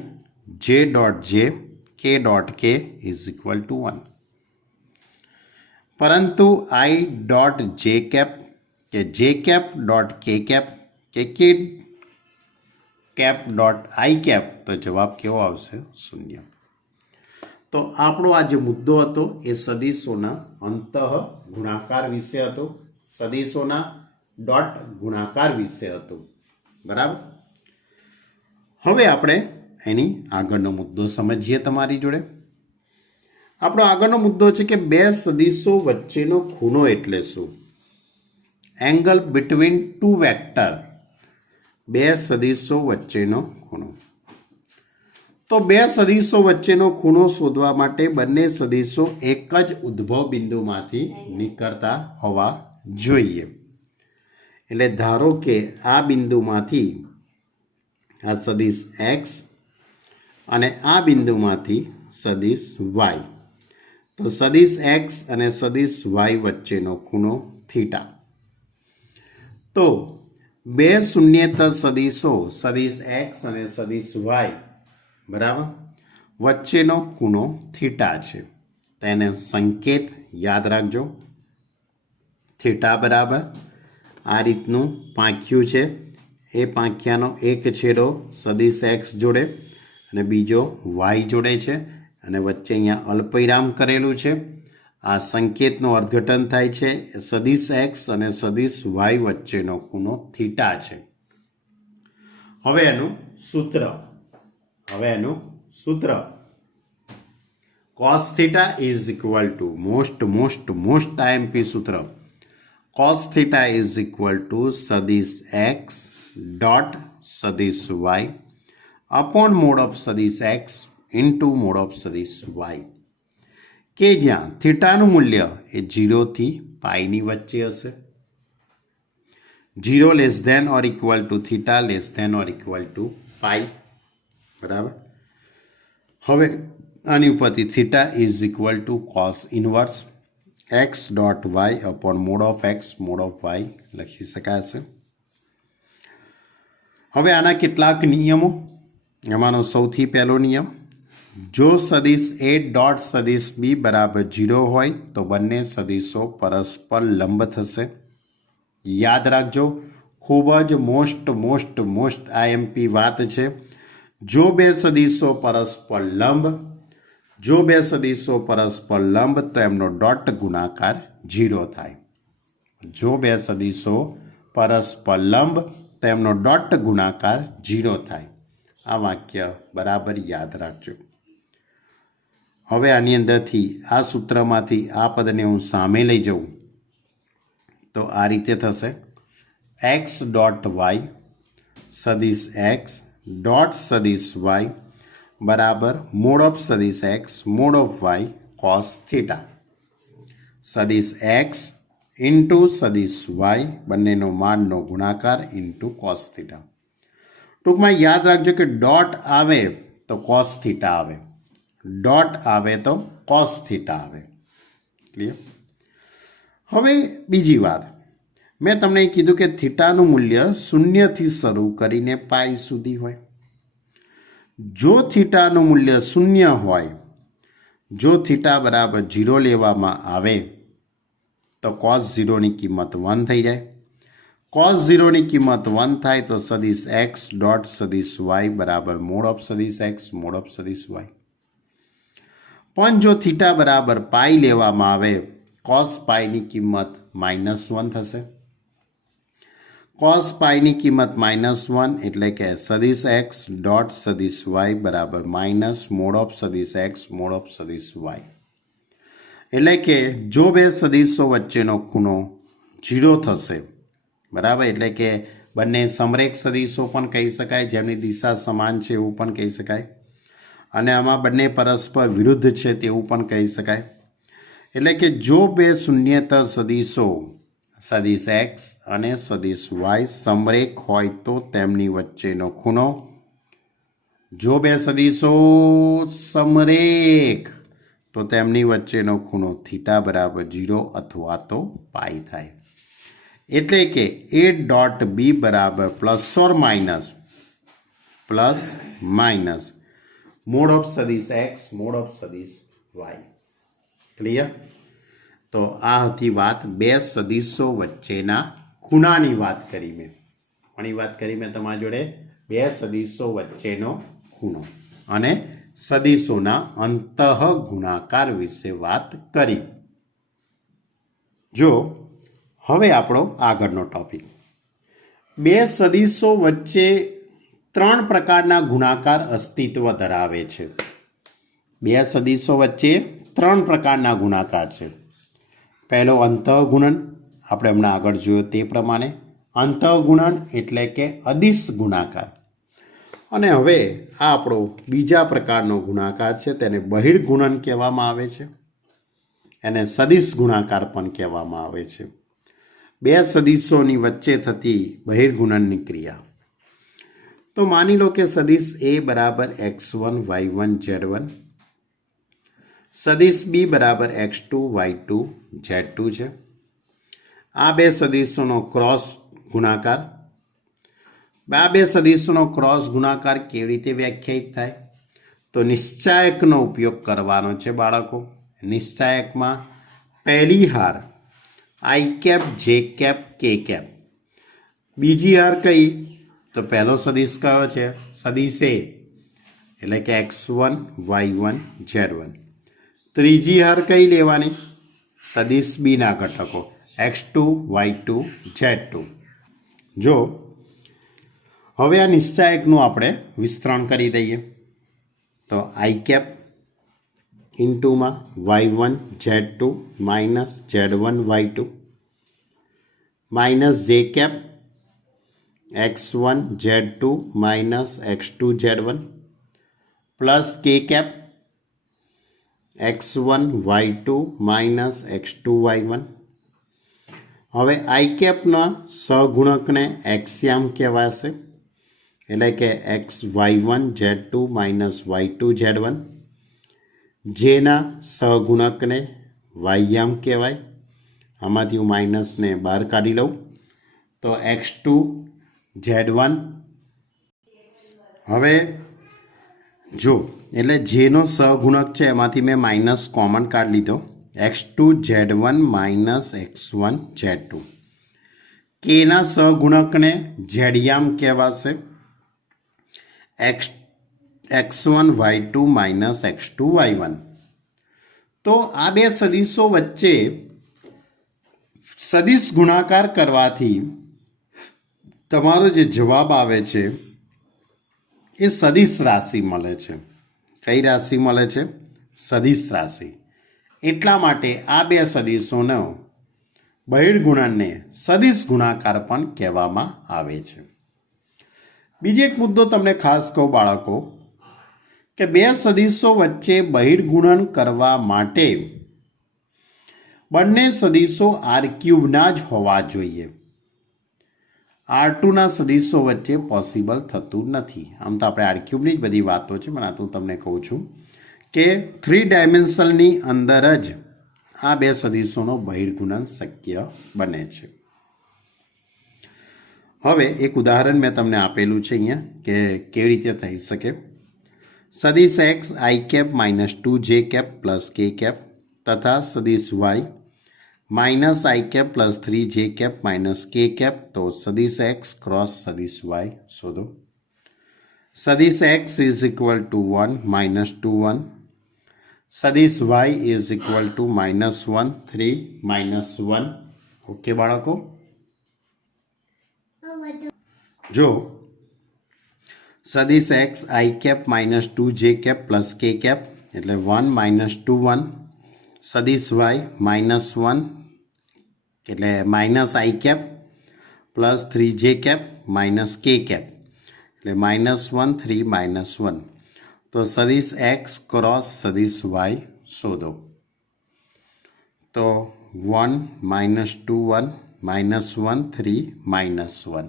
જે ડોટ જે, કે ડોટ કે ઇઝ ઇક્વલ ટુ 1. પરંતુ આઈ ડોટ જે cap k j cap dot k cap k cap dot i cap તો જવાબ કેવો આવશે 0. તો આપણો આ જે મુદ્દો હતો એ સદિશોના અંતઃ ગુણાકાર વિશે હતો, સદિશોના ડોટ ગુણાકાર વિશે હતો. બરાબર. હવે આપણે એની આગળનો મુદ્દો સમજીએ તમારી જોડે. આપણો આગળનો મુદ્દો છે કે બે સદિશો વચ્ચેનો ખૂણો એટલે શું? Angle between two vector. બે સદિશો વચ્ચેનો ખૂણો. તો બે સદિશો વચ્ચેનો ખૂણો શોધવા માટે બંને સદિશો એક જ ઉદ્ભવ બિંદુમાંથી નીકળતા હોવા જોઈએ. એટલે ધારો કે આ બિંદુમાંથી આ સદિશ એક્સ અને આ બિંદુમાંથી સદિશ વાય. તો સદિશ એક્સ અને સદિશ વાય વચ્ચેનો ખૂણો થીટા. તો બે શૂન્યેતર સદિશો સદિશ એક્સ અને સદિશ વાય બરાબર વચ્ચેનો ખૂણો થીટા છે. તેને સંકેત યાદ રાખજો. થીટા બરાબર આ રીતનું પાંખ્યું છે. એ પાંખ્યાનો એક છેડો સદિશ એક્સ જોડે અને બીજો વાય જોડે છે અને વચ્ચે અહીંયા અલ્પવિરામ કરેલું છે. આ સંકેતનું અર્થઘટન થાય છે. સદિશ એક્સ અને સદિશ વાય વચ્ચેનો ખૂણો થીટા છે. હવે એનું સૂત્ર cos theta is equal to most IMP સૂત્ર. cos theta is equal to સદિશ એક્સ ડોટ સદિશ વાય અપોન મોડ ઓફ સદિશ એક્સ ઇન્ટુ મોડ ઓફ સદિશ વાય, કે જ્યાં થીટાનું મૂલ્ય એ 0 થી પાઈની વચ્ચે હશે. 0 less than or equal to theta less than or equal to pi. બરાબર. હવે આની ઉપરથી theta is equal to cos inverse x dot y upon mod of x mod of y લખી શકાશે. હવે આના કેટલાક નિયમો. એમાંનો સૌથી પહેલો નિયમ, જો સદિશ એ ડોટ સદિશ બી બરાબર 0 હોય તો બંને સદિશો પરસ્પર લંબ થશે. યાદ રાખજો, ખૂબ જ મોસ્ટ આઈએમપી વાત છે. જો બે સદિશો પરસ્પર લંબ તો એમનો ડોટ ગુણાકાર 0 થાય. જો બે સદિશો પરસ્પર લંબ તો એમનો ડોટ ગુણાકાર 0 થાય. આ વાક્ય બરાબર યાદ રાખજો. હવે આની અંદરથી આ સૂત્રમાંથી આ પદને હું સામે લઈ જાઉં તો આ રીતે થશે. एक्स डॉट वाई सदिश एक्स डॉट सदिश वाई बराबर मोड ऑफ सदिश x mod of y cos theta सदिश एक्स इंटू सदिश वाई बंनेनो माननो गुणाकार इंटू कॉस थीटा। टूंक में याद रखो कि डॉट आवे तो कॉस थीटा आवे, डॉट आवे तो कॉस थीटा आवे। क्लियर? हवे बीजी बात, मैं तमने कीधुं के थीटानुं मूल्य 0 थी शरू करीने पाई सुधी होय। जो थीटानुं मूल्य 0 होय, जो थीटा बराबर 0 लेवामां आवे तो कॉस 0 ની કિંમત 1 થઈ જાય। कॉस 0 ની કિંમત 1 થાય તો સદિશ x ડોટ સદિશ y બરાબર મોડ ઓફ સદિશ x મોડ ઓફ સદિશ y। પણ જો થીટા બરાબર પાઈ લેવામાં આવે cos પાઈની કિંમત -1 થશે। cos પાઈની કિંમત -1 એટલે કે સદિશ x ડોટ સદિશ y બરાબર માઇનસ મોડ ઓફ સદિશ x મોડ ઓફ સદિશ y। એટલે કે જો બે સદિશો વચ્ચેનો ખૂણો 0 થશે बराबर, एटले के बने समरेख सदिशो पण कही शकाय, जेमनी दिशा समान छे एवुं पण कही शकाय, अने आमां बने परस्पर विरुद्ध छे तेवुं पण कही शकाय। एटले के जो बे शून्येतर सदिशो सदिश एक्स अने सदिश वाय समरेख होय तो तेमनी वच्चेनो खूणो, जो बे सदिशो समरेख तो तेमनी वच्चेनो खूणो थीटा बराबर 0 अथवा तो पाई थाय। एटले के ए डॉट बी बराबर प्लस माइनस मोड ऑफ सदिश एक्स मोड ऑफ सदिश वाय। क्लियर? तो आ हती बात बे सदिशो वच्चेना खूणानी बात करी मैं, कोनी बात करी मैं तमारा जोड़े बे सदिशो वच्चेनो खूणो अने सदिशोना अंतः गुणाकार विषे बात करी। जो हवे आपणो आगळनो टॉपिक, बे सदिशो वच्चे 3 प्रकारना गुणाकार अस्तित्व धरावे छे। बे सदिशो वच्चे 3 प्रकारना गुणाकार छे। पहलो अंतःगुणन, आपणे हमणां आगळ जोयो ते प्रमाणे अंतःगुणन एटले के अदिश गुणाकार। अने हवे आ आपणो बीजा प्रकारनो गुणाकार छे, तेने बहिर्गुणन कहेवामां आवे छे, एने सदिश गुणाकार पण कहेवामां आवे छे। बे सदिशोनी वच्चे थती बहिर्गुणननी क्रिया। तो मानी लो कि सदिश ए बराबर x1 y1 z1, सदिश बी बराबर x2 y2 z2 है। आ बे सदिशोनो क्रॉस गुणाकार, आ बे सदिशोनो क्रॉस गुणाकार केवी रीते व्याख्यायित थाय? तो निश्चायकनो उपयोग करवानो छे बाळको। निश्चायकमां पहली हार आई कैप जे कैप के कैप, बीजी हार कई तो पहलो सदिश कयो छे? सदिश ए एटले के x1 y1 z1। त्रीजी हार कई लेवानी? सदिश बी ना घटको x2 y2 z2। जो हवे आ निश्चायकनुं आपणे विस्तरण करी दईए तो आई कैप इंटू में y1 z2 minus z1 y2 minus j cap x1 z2 minus x2 z1 plus k cap x1 y2 minus x2 y1। हवे आई कैप ना सहगुणक ने एक्सियम कहेवाशे, एटले के x y1 z2 minus y2 z1। जेना सहगुणक ने वायम कहेवाय। आमांथी हूँ minus ने बहार काढी लऊं तो x2 z1। हवे जो एटले जेनो सहगुणक छे एमांथी मैं माइनस कॉमन काढी लीधो x2 z1 minus x1 z2। के ना सहगुणक ने जेडियाम कहेवाशे x1 y2 minus x2 y1। तो आ बे सदिशो वच्चे सदिश गुणाकार करवाथी तमारो जे जवाब आवे छे ए सदिश राशि मळे छे। कई राशि मळे छे? सदिश राशि। एटला माटे आ बे सदिशोनो બહિર્ગુણનને સદિશ ગુણાકાર પણ કહેવામાં આવે છે. બીજો એક મુદ્દો તમને ખાસ કહું બાળકો કે બે સદિશો વચ્ચે બહિર્ગુણન કરવા માટે બંને સદિશો R³ જ હોવા જોઈએ. R2ના સદિશો વચ્ચે પોસિબલ થતું નથી. આમ તો આપણે R³ જ બધી વાતો છે, પણ આ તો તમને કહું છું કે 3 ડાયમેન્શનની અંદર જ આ બે સદિશોનો બહિર્ગુણન શક્ય બને છે. હવે એક ઉદાહરણ મેં તમને આપેલું છે અહીંયા કે કેવી રીતે થઈ શકે. સદિશ x i cap -2j cap plus k cap તથા સદિશ y -i cap plus 3j cap minus k cap. તો સદિશ x ક્રોસ સદિશ y શોધો. સદિશ x ઇઝ ઇક્વલ ટુ 1 -2 1. સદિશ y is equal to -1 3 -1. Okay બાળકો, જો સદિશ x i cap -2j cap plus k cap એટલે 1 -2 1. સદિશ y -1 એટલે -i cap plus 3j cap minus k cap એટલે -1 3 -1. તો સદિશ x ક્રોસ સદિશ y શોધો. તો 1 -2 1 -1 3 -1.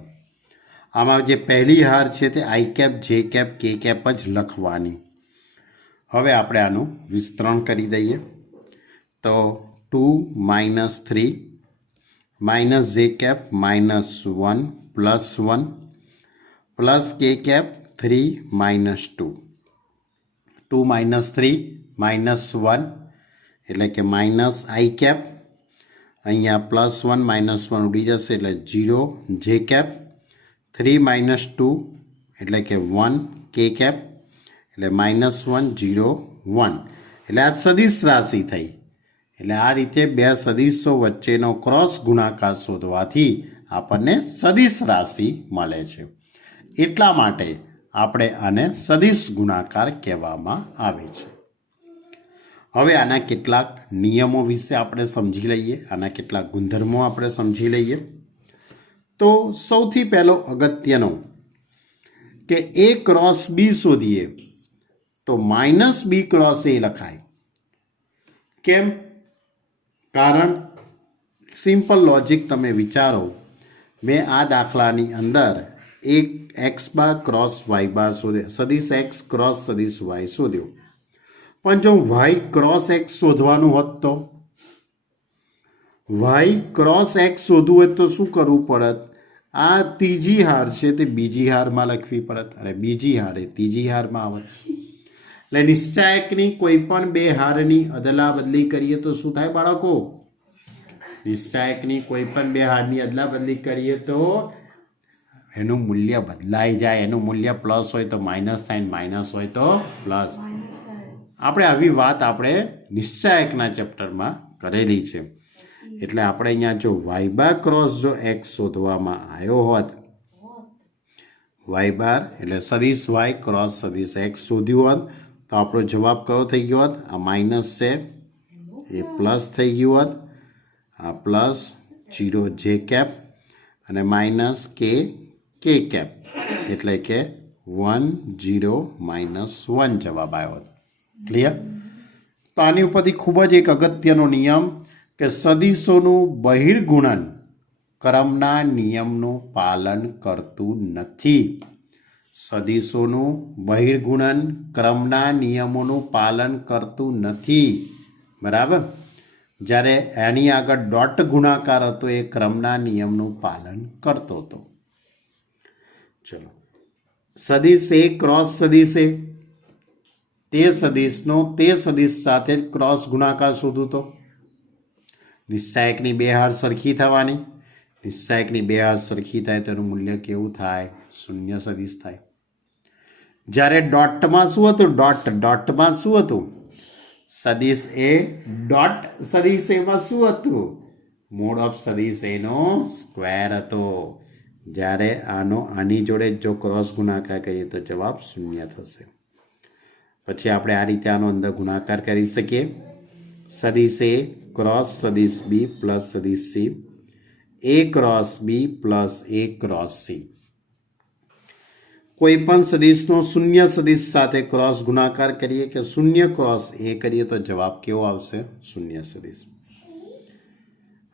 આમાં જે પહેલી હાર છે તે i cap j cap k cap જ લખવાની. હવે આપણે આનું વિસ્તરણ કરી દઈએ. તો 2 -3 -j cap -1 plus 1 plus k cap 3 -2. 2 -3 -1 એટલે કે -i કેપ, અહીંયા +1 -1 ઉડી જશે એટલે 0 j કેપ, 3 -2 એટલે કે 1 k કેપ એટલે -1 0 1. એટલે આ સદિશ રાશિ થઈ. એટલે આ રીતે બે સદિશો વચ્ચેનો ક્રોસ ગુણાકાર શોધવાથી આપણને સદિશ રાશિ મળે છે. એટલા માટે આપણે આને સદિશ ગુણાકાર કહેવામાં આવે છે. હવે આના કેટલાક નિયમો વિશે આપણે સમજી લઈએ, આના કેટલાક ગુણધર્મો આપણે સમજી લઈએ. તો સૌથી પહેલો અગત્યનો કે a ક્રોસ b શોધીએ તો -b ક્રોસ a લખાય. કેમ? કારણ સિમ્પલ લોજિક તમે વિચારો. મેં આ દાખલાની અંદર એક x બાર ક્રોસ y બાર શોધ્યો, સદિશ x ક્રોસ સદિશ y શોધ્યો. પણ જો y ક્રોસ x શોધવાનું હોત તો y ક્રોસ x શોધવું હોય તો શું કરવું પડત? આ ત્રીજી હાર છે તે બીજી હારમાં લખવી પડત અને બીજી હાર એ ત્રીજી હારમાં આવત. એટલે નિશ્ચાયકની કોઈ પણ બે હારની અદલા બદલી કરીએ તો શું થાય બાળકો? નિશ્ચાયકની કોઈ પણ બે હારની અદલા બદલી કરીએ તો એનું મૂલ્ય બદલાઈ જાય. એનું મૂલ્ય પ્લસ હોય તો માઇનસ થાય, માઇનસ હોય તો પ્લસ. આપણે આવી વાત આપણે નિશ્ચાયકના ચેપ્ટરમાં કરેલી છે. એટલે આપણે અહીંયા જો y બાર ક્રોસ જો x શોધવામાં આવ્યો હોત, y બાર એટલે સદિશ y ક્રોસ સદિશ x શોધ્યું હોત તો આપણો જવાબ કયો થઈ ગયો હોત? આ માઇનસ છે એ પ્લસ થઈ ગયું હોત. આ પ્લસ 0 j કેપ અને માઇનસ k કેપ એટલે કે 1 0 -1 જવાબ આવ્યો હતો. ક્લિયર? તો આની ઉપરથી ખૂબ જ એક અગત્યનો નિયમ કે સદિશોનું બહિર્ગુણન ક્રમના નિયમનું પાલન કરતું નથી. સદિશોનું બહિર્ગુણન ક્રમના નિયમોનું પાલન કરતું નથી. બરાબર? જ્યારે એની આગળ ડોટ ગુણાકાર હતો એ ક્રમના નિયમનું પાલન કરતો હતો. ચલો, સદિશ એ ક્રોસ સદિશ એ તે સદિશનો તે સદિશ સાથે જ ક્રોસ ગુણાકાર શોધું તો નિશ્ચાયકની બે હાર સરખી થવાની. નિશ્ચાયકની બે હાર સરખી થાય તો એનું મૂલ્ય કેવું થાય? શૂન્ય સદિશ થાય. જ્યારે ડોટમાં શું હતું? ડોટમાં શું હતું? સદિશ એ ડોટ સદિશ એમાં શું હતું? મોડ ઓફ સદિશ એનો સ્ક્વેર હતો. જ્યારે આની જોડે જો ક્રોસ ગુણાકાર કરીએ તો જવાબ શૂન્ય થશે. પછી આપણે આ રીતે આનો અંદર ગુણાકાર કરી શકીએ. સદિશ એ ક્રોસ સદિશ બી પ્લસ સદિશ C A cross B plus A cross C। कोईपण सदिशનો शून्य सदिश સાથે क्रॉस गुणाकार करिए कि शून्य क्रॉस A करिए तो जवाब केवो आवशे? शून्य सदिश।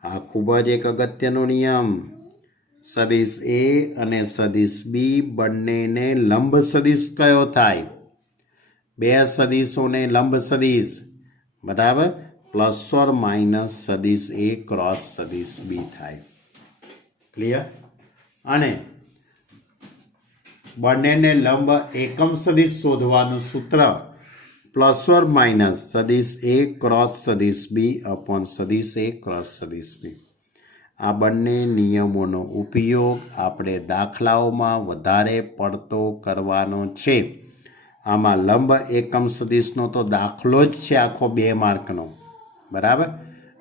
आ खूब ज एक अगत्यनो नियम। सदिश A અને સદિશ B બંનેને લંબ સદિશ કયો થાય? બે સદિશોને લંબ સદિશ બરાબર પ્લસ ઓર માઇનસ સદિશ A ક્રોસ સદિશ B થાય। ક્લિયર? અને બંનેને લંબ એકમ સદિશ શોધવાનું સૂત્ર પ્લસ ઓર માઇનસ સદિશ A ક્રોસ સદિશ B અપોન સદિશ A ક્રોસ સદિશ B। આ બંને નિયમોનો ઉપયોગ આપણે દાખલાઓમાં વધારે પડતો કરવાનો છે। આમાં લંબ એકમ સદિશનો તો દાખલો જ છે આખો 2 માર્કનો બરાબર।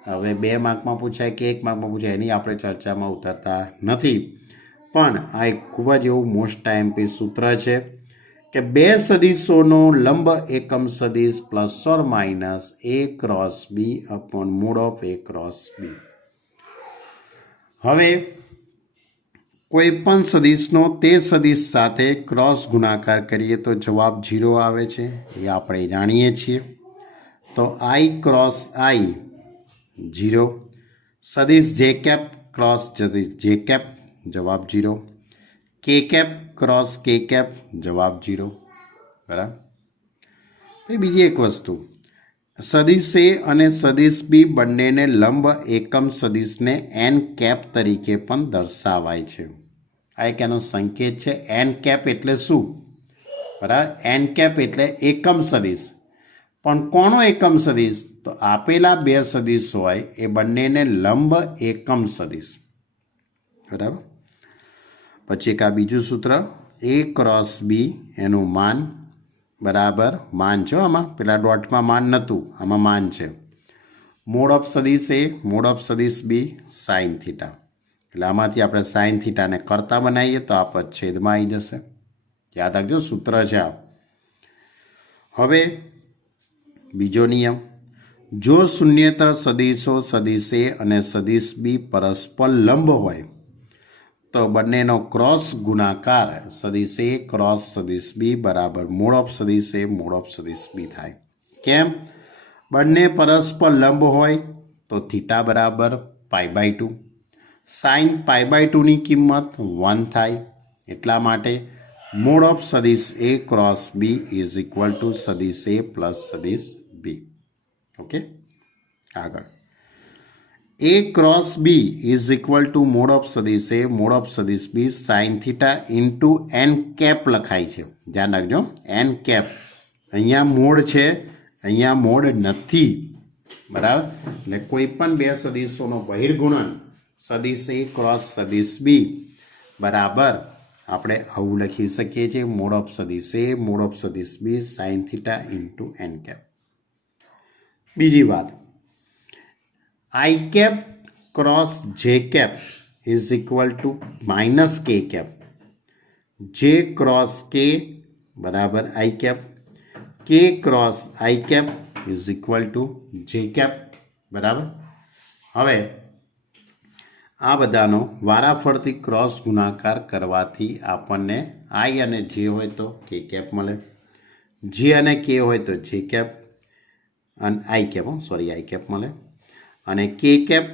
હવે 2 માર્કમાં પૂછાય કે 1 માર્કમાં પૂછાય એની આપણે ચર્ચામાં ઉતરતા નથી, પણ આ એક ખૂબ જ એવું મોસ્ટ આઈએમપી સૂત્ર છે કે બે સદિશોનો લંબ એકમ સદિશ plus or minus A cross B upon મૂળ ઓફ A ક્રોસ B। હવે कोईपण सदिशनो ते सदिश साथे क्रॉस गुणाकार करिए तो जवाब 0 आवे छे, ये आपणे जाणीए छीए। तो I क्रॉस I 0, सदिश जे कैप क्रॉस सदिश जे कैप जवाब 0, के कैप क्रॉस के कैप जवाब 0 बराबर। बीजी एक वस्तु, सदिश ए अने सदिश बी बंनेने लंब एकम सदिश ने एन कैप तरीके पण दर्शावाय छे। आ एक एनो संकेत छे। एन कैप एटले शुं? बराबर, एन कैप एटले एकम सदिश। पण कोनो एकम सदिश? तो आपेला बे सदिश होय ए बंनेने लंब एकम सदिश बराबर। पछी एक आ बीजुं सूत्र A क्रॉस B एनुं मान बराबर मान छे, आमां पेला डॉटमां मान नतुं, आमां मान छे। मोड ऑफ सदिश A मोड ऑफ सदिश B साइन थीटा, એટલે આમાંથી આપણે સાઇન થીટાને કરતા બનાવીએ તો આ પદ છેદમાં આવી જશે। યાદ રાખજો સૂત્ર છે આ। હવે બીજો નિયમ, જો શૂન્યેતર સદિશો સદિશ A અને સદિશ B પરસ્પર લંબ હોય તો બંનેનો ક્રોસ ગુણાકાર સદિશ A ક્રોસ સદિશ B બરાબર મૂળ ઓફ સદિશ A મૂળ ઓફ સદિશ B થાય। કેમ? બંને પરસ્પર લંબ હોય તો થીટા બરાબર π/2, साइन π/2 ની કિંમત 1 થાય। એટલા માટે મોડ ઓફ સદિશ A cross B is equal to સદિશ A પ્લસ સદિશ B। ઓકે, આગળ A cross B is equal to mod of સદિશ A મોડ ઓફ સદિશ B sine theta into n cap લખાય છે। ધ્યાન રાખજો, એન કેપ અહીંયા મોડ છે, અહીંયા મોડ નથી બરાબર। એટલે કોઈ પણ બે સદિશોનો બહિર્ગુણન सदिश A क्रॉस सदिश B बराबर આપણે આવું લખી શકીએ છીએ, મોડ ઓફ સદિશ A મોડ ઓફ સદિશ B sine theta into n cap. બીજી વાત, I cap cross j cap is equal to minus k cap, j cross k બરાબર I cap, k cross I cap is equal to j cap બરાબર। હવે આ બધાનો વારાફરતી cross ગુણાકાર કરવાથી આપણને I અને J હોય તો કે કેપ મળે, J અને K હોય તો જે કેપ અને I કેપ I કેપ મળે, અને કે કેપ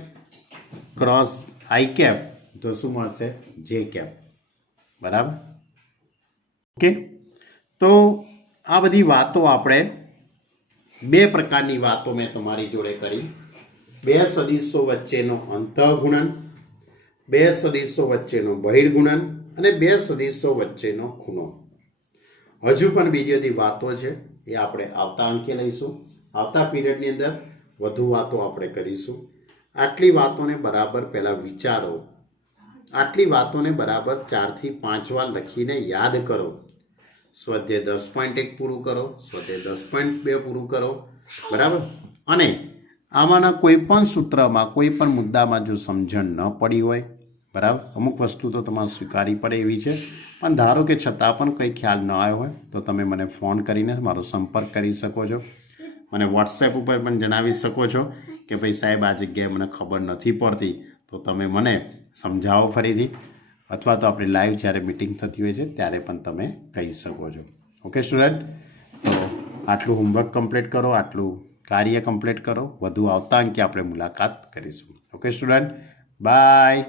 ક્રોસ I કેપ તો શું મળશે? જે કેપ બરાબર। ઓકે, તો આ બધી વાતો આપણે બે પ્રકારની વાતો મેં તમારી જોડે કરી। બે સદિશો વચ્ચેનો અંતઃગુણન, બે સદિશો વચ્ચેનો બહિર્ગુણન અને બે સદિશો વચ્ચેનો ખૂણો। હજુ પણ બીજી બધી વાતો છે એ આપણે આવતા અંકે લઈશું, આવતા પીરિયડની અંદર વધુ વાતો આપણે કરીશું। આટલી વાતોને બરાબર પહેલાં વિચારો, આટલી વાતોને બરાબર 4 થી 5 વાર લખીને યાદ કરો। સ્વાધ્યાય 10.1 પૂરું કરો, સ્વાધ્યાય 10.2 પૂરું કરો બરાબર। અને આમાંના કોઈ પણ સૂત્રમાં કોઈ પણ મુદ્દામાં જો સમજણ ન પડી હોય બરાબર, અમુક વસ્તુ તો તમારે સ્વીકારવી પડે એવી છે, પણ ધારો કે છતાં પણ કંઈ ખ્યાલ ન આવ્યો હોય તો તમે મને ફોન કરીને મારો સંપર્ક કરી શકો છો, મને વોટ્સએપ ઉપર પણ જણાવી શકો છો કે ભાઈ સાહેબ આ જગ્યાએ મને ખબર નથી પડતી, તો તમે મને સમજાવો ફરીથી, અથવા તો આપણે લાઈવ જ્યારે મિટિંગ થતી હોય છે ત્યારે પણ તમે કહી શકો છો. ઓકે સ્ટુડન્ટ, તો આટલું હોમવર્ક કમ્પ્લીટ કરો, આટલું કાર્ય કમ્પ્લીટ કરો. વધુ આવતા અંકે આપણે મુલાકાત કરીશું. Okay student, by.